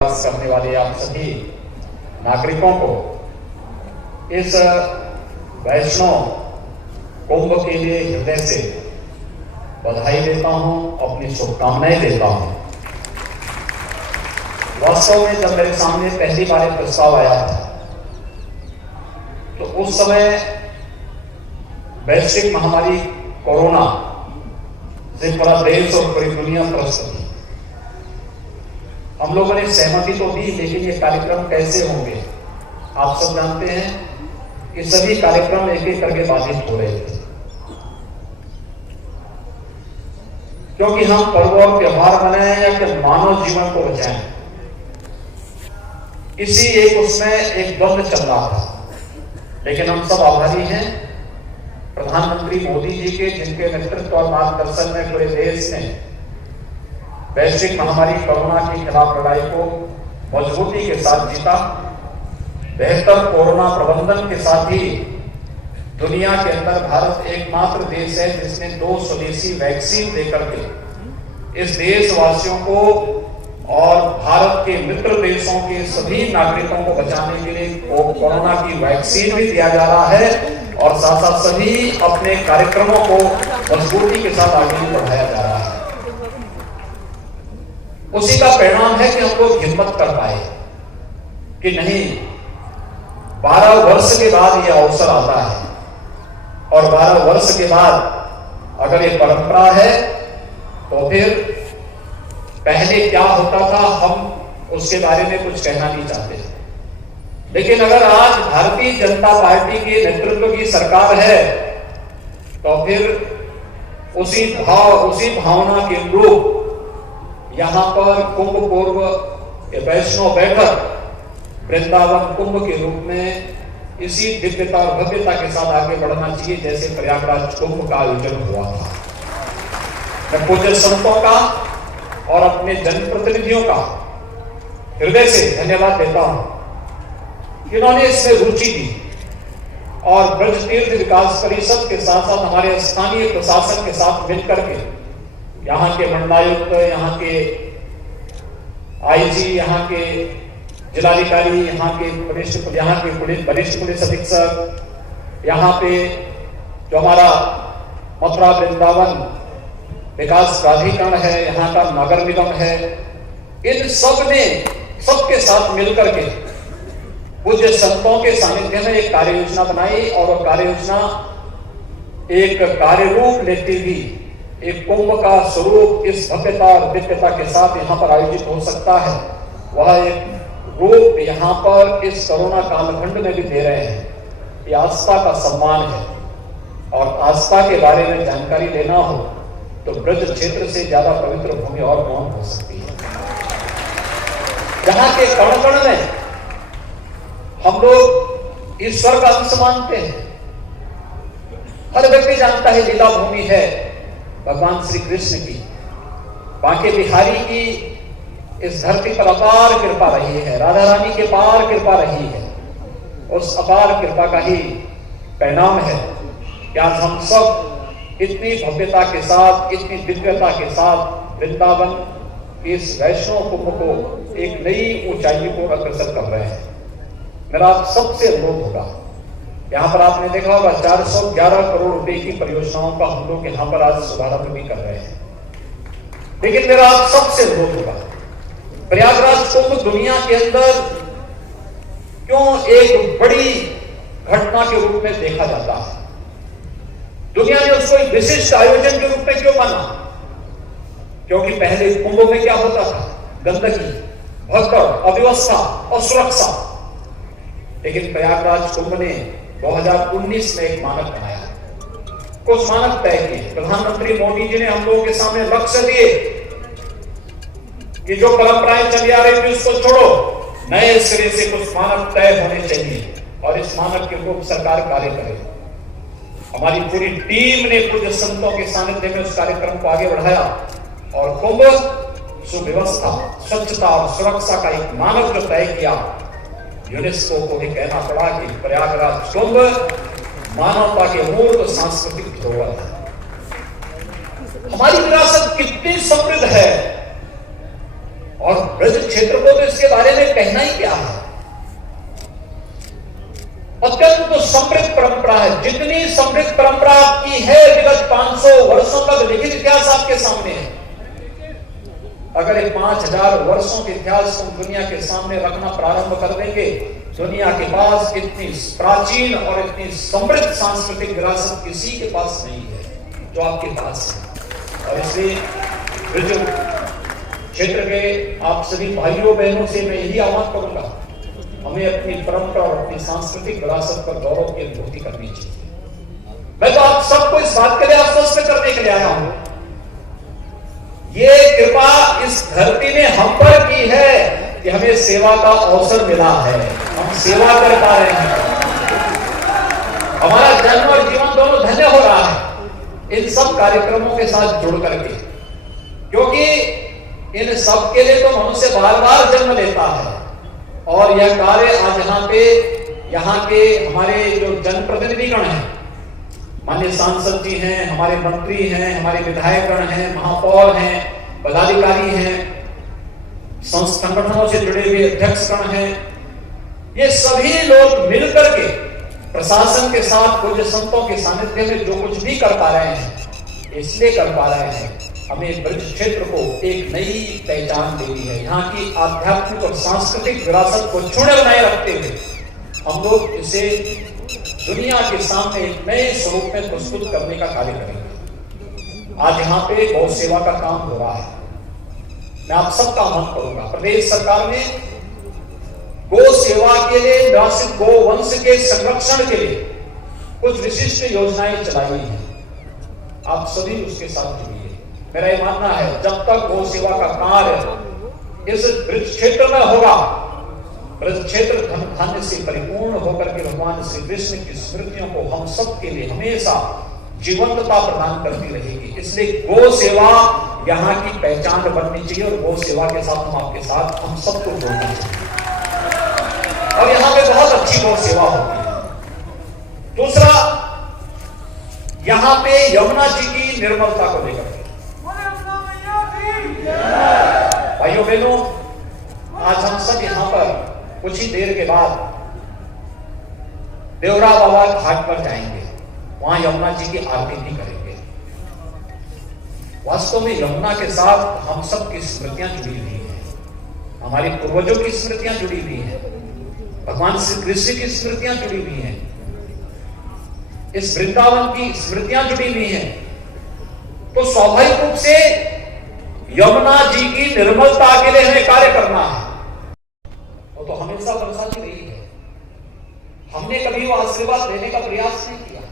करने वाले आप सभी नागरिकों को इस वैष्णव कुंभ के लिए हृदय से बधाई देता हूं, अपनी शुभकामनाएं देता हूं। वास्तव में जब मेरे सामने पहली बार एक प्रस्ताव आया था तो उस समय वैश्विक महामारी कोरोना से पूरा देश और पूरी दुनिया त्रस्त थी। हम लोगों ने सहमति तो दी, लेकिन ये कार्यक्रम कैसे होंगे आप सब जानते हैं कि सभी कार्यक्रम एक एक करके बाधित हो रहे थे, क्योंकि हम पर्व और त्योहार मनाएं या कि मानव जीवन को बचाएं, इसी एक उसमें एक द्वंद्व चल रहा था। लेकिन हम सब आभारी हैं प्रधानमंत्री मोदी जी के, जिनके नेतृत्व और मार्गदर्शन में पूरे देश ने वैश्विक महामारी कोरोना के खिलाफ लड़ाई को मजबूती के साथ जीता। बेहतर कोरोना प्रबंधन के साथ ही दुनिया के अंदर भारत एकमात्र देश है जिसने 2 स्वदेशी वैक्सीन देकर के इस देशवासियों को और भारत के मित्र देशों के सभी नागरिकों को बचाने के लिए कोरोना की वैक्सीन भी दिया जा रहा है और साथ साथ सभी अपने कार्यक्रमों को मजबूती के साथ आगे बढ़ाया जा रहा है। उसी का परिणाम है कि हम लोग हिम्मत कर पाए कि नहीं, 12 वर्ष के बाद यह अवसर आता है और 12 वर्ष के बाद अगर ये परंपरा है तो फिर पहले क्या होता था हम उसके बारे में कुछ कहना नहीं चाहते। लेकिन अगर आज भारतीय जनता पार्टी के नेतृत्व की सरकार है तो फिर उसी भावना के अनुरूप यहां पर कुंभ पूर्व वैष्णव बैठक वृंदावन कुंभ के रूप में इसी दिव्यता और भव्यता के साथ आगे बढ़ना चाहिए जैसे प्रयागराज कुंभ का आयोजन हुआ था। मैं पूज्य संतों का और अपने जनप्रतिनिधियों का हृदय से धन्यवाद देता हूं, इन्होंने इसमें रुचि दी और ब्रज तीर्थ विकास परिषद के साथ साथ हमारे स्थानीय प्रशासन के साथ मिलकर के यहाँ के मंडलायुक्त, यहाँ के आईजी, यहाँ के जिलाधिकारी, यहाँ के वरिष्ठ पुलिस अधीक्षक, यहाँ पे जो हमारा मथुरा वृंदावन विकास प्राधिकरण है, यहाँ का नगर निगम है, इन सबके साथ मिलकर के पूज्य संतों के सानिध्य में एक कार्य योजना बनाई और वो कार्य योजना एक कार्य रूप लेती हुई एक कुंभ का स्वरूप इस भव्यता और दिव्यता के साथ यहाँ पर आयोजित हो सकता है, वह एक रूप यहाँ पर इस कोरोना कालखंड में भी दे रहे हैं। ये आस्था का सम्मान है और आस्था के बारे में जानकारी लेना हो तो ब्रज क्षेत्र से ज्यादा पवित्र भूमि और कौन हो सकती है। यहाँ के कण कण में हम लोग ईश्वर का अंश मानते हैं। हर व्यक्ति जानता है लीला भूमि है भगवान श्री कृष्ण की, बांके बिहारी की इस धरती पर अपार कृपा रही है, राधा रानी के पार कृपा रही है। उस अपार कृपा का ही परिणाम है कि आज हम सब इतनी भव्यता के साथ, इतनी दिव्यता के साथ वृंदावन इस वैष्णव कुंभ को एक नई ऊंचाई को अग्रसर कर रहे हैं। मेरा आप सबसे अनुरोध होगा, यहाँ पर आपने देखा होगा 411 करोड़ रुपए की परियोजनाओं का हम लोग यहाँ पर आज शुभारंभ भी कर रहे हैं। लेकिन मेरा आप सबसे अनुरोध होगा, प्रयागराज कुंभ दुनिया के अंदर क्यों एक बड़ी घटना के रूप में देखा जाता है? दुनिया ने उसको एक विशिष्ट आयोजन के रूप में क्यों माना? क्योंकि पहले कुंभों में क्या होता था? गंदगी, भगदड़, अव्यवस्था और सुरक्षा। लेकिन प्रयागराज कुंभ ने 2019 में एक मानक बनाया, कुछ मानक तय किए। प्रधानमंत्री मोदी जी ने हम लोगों के सामने लक्ष्य दिए कि जो परंपराएं चली आ रही थी उसको छोड़ो, नए सिरे से कुछ मानक तय होने चाहिए और इस मानक के रूप सरकार कार्य करे। हमारी पूरी टीम ने पूज्य संतों के सानिध्य में उस कार्यक्रम को आगे बढ़ाया और कुंभ सुव्यवस्था, स्वच्छता और सुरक्षा का एक मानक जो तय किया। यूनेस्को को भी कहना पड़ा कि प्रयागराज कुंभ मानवता के मूर्त सांस्कृतिक धरोहर है। हमारी विरासत कितनी समृद्ध है और ब्रज क्षेत्र को तो इसके बारे में कहना ही क्या है। अत्यंत तो समृद्ध परंपरा है। जितनी समृद्ध परंपरा आपकी है विगत 500 वर्षों का लिखित इतिहास आपके सामने है। अगर एक 5000 वर्षों के इतिहास को दुनिया के सामने रखना प्रारंभ कर देंगे, दुनिया के पास इतनी प्राचीन और इतनी समृद्ध सांस्कृतिक विरासत किसी के पास नहीं है जो आपके पास है। और इसलिए ब्रज क्षेत्र के आप सभी भाइयों बहनों से मैं यही आह्वान करूंगा, हमें अपनी परंपरा और अपनी सांस्कृतिक विरासत पर गौरव की अनुभूति करनी चाहिए। मैं तो आप सबको इस बात के लिए आश्वस्त करने के लिए आया हूं, ये कृपा इस धरती ने हम पर की है कि हमें सेवा का अवसर मिला है, हम सेवा कर पा रहे हैं, हमारा जन्म और जीवन दोनों धन्य हो रहा है इन सब कार्यक्रमों के साथ जुड़ करके। क्योंकि इन सब के लिए तो मनुष्य बार बार जन्म लेता है और यह कार्य आज यहाँ के हमारे जो जनप्रतिनिधिगण हैं, माननीय सांसद जी हैं, हमारे मंत्री हैं, हमारे विधायकगण हैं, महापौर हैं, पदाधिकारी हैं, संगठनों से जुड़े हुए अध्यक्षगण हैं, ये सभी लोग मिलकर के प्रशासन के साथ पूज्य संतों के सानिध्य में जो कुछ भी कर पा रहे हैं, इसलिए कर पा रहे हैं हमें ब्रज क्षेत्र को एक नई पहचान देनी है। यहाँ की आध्यात्मिक और सांस्कृतिक विरासत को छुड़े बनाए रखते हुए हम लोग इसे दुनिया के सामने एक नए स्वरूप में प्रस्तुत करने का कार्य करेंगे। आज यहाँ पे गौ सेवा का काम हो रहा है। मैं आप सबका आह्वान करूंगा, प्रदेश सरकार ने गो सेवा के लिए, निराश्रित गो वंश के संरक्षण के लिए कुछ विशिष्ट योजनाएं चलाई हैं। आप सभी उसके साथ जुड़िए। मेरा ये मानना है जब तक गौ सेवा का कार्य इस ब्रज क्षेत्र में होगा, ब्रज क्षेत्र धन धान्य से परिपूर्ण होकर के भगवान श्री कृष्ण की स्मृतियों को हम सब के लिए हमेशा जीवंतता प्रदान करती रहेगी। इसलिए गौ सेवा यहाँ की पहचान बननी चाहिए और गौ सेवा के साथ हम आपके साथ हम सबको जोड़ना चाहिए और यहाँ पे बहुत अच्छी गौ सेवा होती है। दूसरा, यहाँ पे यमुना जी की निर्मलता को लेकर भाइयों बहनों, आज हम सब यहाँ पर कुछ ही देर के बाद देवरा बाबा घाट पर जाएंगे, वहां यमुना जी की आरती भी करेंगे। वास्तव में यमुना के साथ हम सब की स्मृतियां जुड़ी हुई हैं, हमारे पूर्वजों की स्मृतियां जुड़ी हुई हैं, भगवान श्री कृष्ण की स्मृतियां जुड़ी हुई हैं, इस वृंदावन की स्मृतियां जुड़ी हुई हैं। तो स्वाभाविक रूप से यमुना जी की निर्मलता के लिए हमें कार्य करना है। वो तो हमेशा बरसाती रही है, हमने कभी वो आशीर्वाद लेने का प्रयास नहीं किया।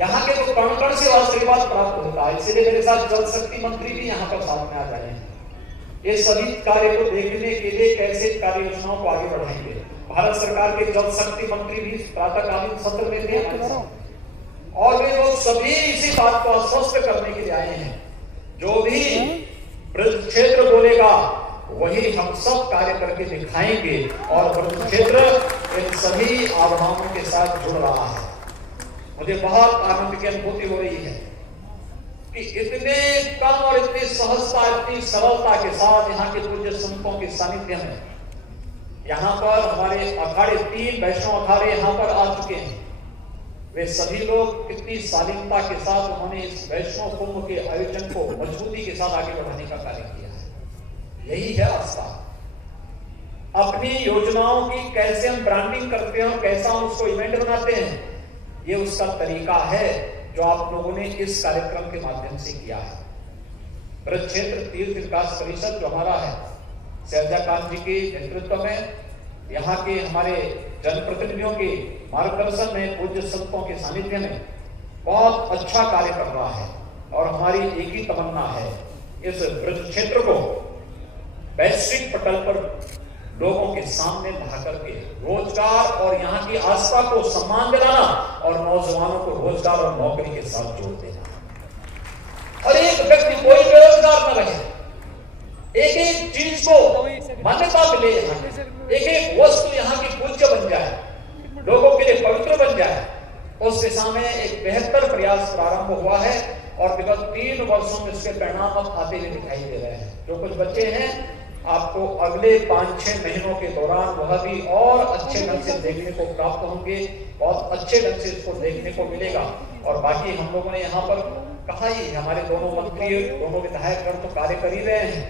यहाँ के तो कण कण से आशीर्वाद प्राप्त होता है। इसलिए मेरे साथ जल शक्ति मंत्री भी यहाँ पर साथ में आ जाए। ये सभी कार्य को देखने के लिए कैसे कार्य योजनाओं को आगे बढ़ाएंगे। भारत सरकार के जल शक्ति मंत्री भी प्रातःकालीन सत्र में थे और वे लोग सभी इसी बात को आश्वस्त करने के लिए आए हैं, जो भी ब्रज क्षेत्र बोलेगा वही हम सब कार्य करके दिखाएंगे और ब्रज क्षेत्र इन सभी आभावों के साथ जुड़ रहा है। मुझे बहुत आनंद की अनुभूति हो रही है कि इतने कम और इतनी सहजता, इतनी सरलता के साथ यहाँ के पूज्य संतों के सानिध्य में यहाँ पर हमारे अखाड़े 3 वैष्णव अखाड़े यहाँ पर आ चुके हैं। वे सभी लोग कितनी शालीनता के साथ उन्होंने इस वैष्णव कुंभ के आयोजन को मजबूती के साथ आगे बढ़ाने का कार्य किया है। यही है आस्था। अपनी योजनाओं की कैसे हम ब्रांडिंग करते हैं, कैसा हम उसको इवेंट बनाते हैं, ये उसका तरीका है जो आप लोगों ने इस कार्यक्रम के माध्यम से किया है। ब्रज क्षेत्र तीर्थ विकास परिषद जो हमारा है, सहजाकांत जी के नेतृत्व में, यहाँ के हमारे जनप्रतिनिधियों के मार्गदर्शन में, पूज्य संतों के सानिध्य में बहुत अच्छा कार्य कर रहा है। और हमारी एक ही तमन्ना है, इस ब्रज क्षेत्र को वैश्विक पटल पर लोगों के सामने ला करके रोजगार और यहाँ की आस्था को सम्मान दिलाना और नौजवानों को रोजगार और नौकरी के साथ जोड़ देना। और एक व्यक्ति कोई बेरोजगार न रहे, एक एक चीज को मान्यता मिले, एक एक वस्तु यहाँ की पूज्य बन जाए, लोगों के लिए पवित्र बन जाए। उस दिशा में एक बेहतर प्रयास प्रारंभ हुआ है और विगत 3 वर्षों में इसके परिणाम अब आते हुए दिखाई दे रहे हैं। जो कुछ बच्चे हैं आपको अगले 5-6 महीनों के दौरान वह भी और अच्छे ढंग से देखने को प्राप्त होंगे, बहुत अच्छे ढंग से इसको देखने को मिलेगा। और बाकी हम लोगों ने यहाँ पर कहा ही, हमारे दोनों मंत्री, दोनों विधायकगण तो कार्य कर ही रहे हैं,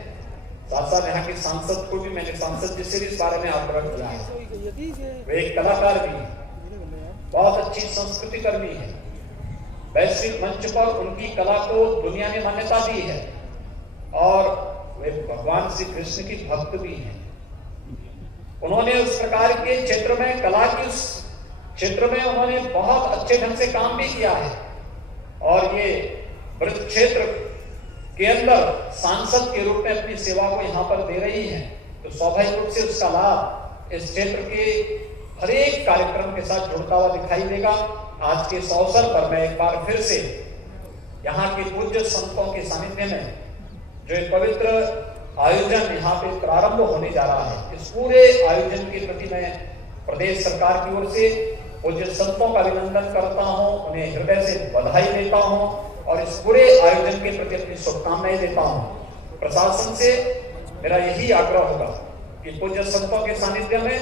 साथ साथ यहाँ के सांसद को भी मैंने, सांसद जी से भी इस बारे में आग्रह किया है। वे एक कलाकार भी है, बहुत अच्छी संस्कृति कर्मी है, वैश्विक मंच पर उनकी कला को दुनिया ने मान्यता दी है और वे भगवान श्री कृष्ण की भक्त भी हैं। उन्होंने उस प्रकार के क्षेत्र में, कला की उस क्षेत्र में उन्होंने बहुत अच्छे ढंग से काम भी किया है और ये ब्रज क्षेत्र के अंदर सांसद के रूप में अपनी सेवा को यहाँ पर दे रही है, तो स्वाभाविक रूप से उसका लाभ इस क्षेत्र के हर एक कार्यक्रम के साथ जुड़ता हुआ दिखाई देगा। आज के इस अवसर पर मैं एक बार फिर से यहाँ के पूज्य संतों के सानिध्य में जो एक पवित्र आयोजन यहाँ पे प्रारंभ होने जा रहा है, इस पूरे आयोजन के प्रति मैं प्रदेश सरकार की ओर से पूज्य संतों का अभिनंदन करता हूँ, उन्हें हृदय से बधाई देता हूँ और इस पूरे आयोजन के प्रति अपनी शुभकामनाएं देता हूँ। प्रशासन से मेरा यही आग्रह होगा कि पूज्य संतों के सानिध्य में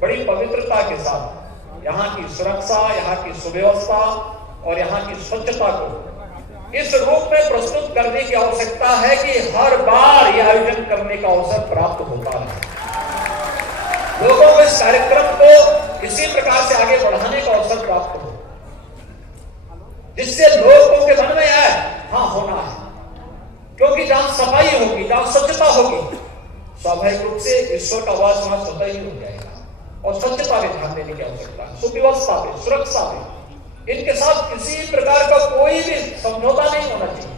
बड़ी पवित्रता के साथ यहाँ की सुरक्षा, यहाँ की सुव्यवस्था और यहाँ की स्वच्छता को इस रूप में प्रस्तुत करने की आवश्यकता है कि हर बार यह आयोजन करने का अवसर प्राप्त होता है। लोगों को इस कार्यक्रम को इसी प्रकार से आगे बढ़ाने का अवसर प्राप्त हो, जिससे लोगों के मन में आए हाँ होना है, क्योंकि जहां सफाई होगी, जहां स्वच्छता होगी, स्वाभाविक रूप से ईश्वर का वास वहां स्वतः ही हो जाएगा। और स्वच्छता पे ध्यान देने की आवश्यकता है, सुव्यवस्था पे, सुरक्षा पे, इनके साथ किसी प्रकार का कोई भी समझौता नहीं होना चाहिए।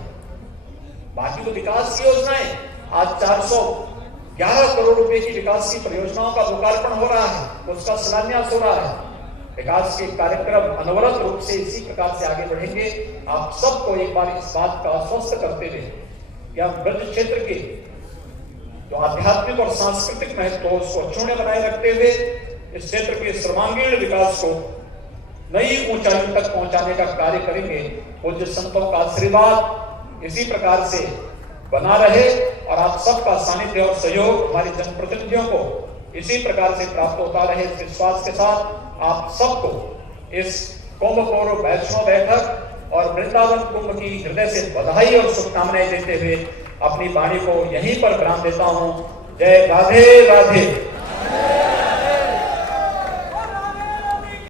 बाकी तो विकास की योजनाएं, आज 411 करोड़ रुपए की विकास की परियोजनाओं का लोकार्पण हो रहा है, उसका शिलान्यास हो रहा है। विकास के कार्यक्रम अनवरत रूप से इसी प्रकार से आगे बढ़ेंगे। आप सबको एक बार इस बात का आश्वस्त करते हुए कि हम ब्रज क्षेत्र के जो आध्यात्मिक और सांस्कृतिक महत्व है उसको अक्षुण्य बनाए रखते हुए इस क्षेत्र के सर्वांगीण विकास को नई ऊंचाई तक पहुंचाने का कार्य करेंगे। पूज्य संतों का आशीर्वाद इसी प्रकार से बना रहे और आप सबका सानिध्य और सहयोग हमारे जनप्रतिनिधियों को इसी प्रकार से प्राप्त होता रहे, इस विश्वास के साथ आप सबको इस कुंभ पूर्व वैष्णव बैठक और वृंदावन कुंभ की हृदय से बधाई और शुभकामनाएं देते हुए अपनी वाणी को यहीं पर विराम देता हूं। जय राधे राधे।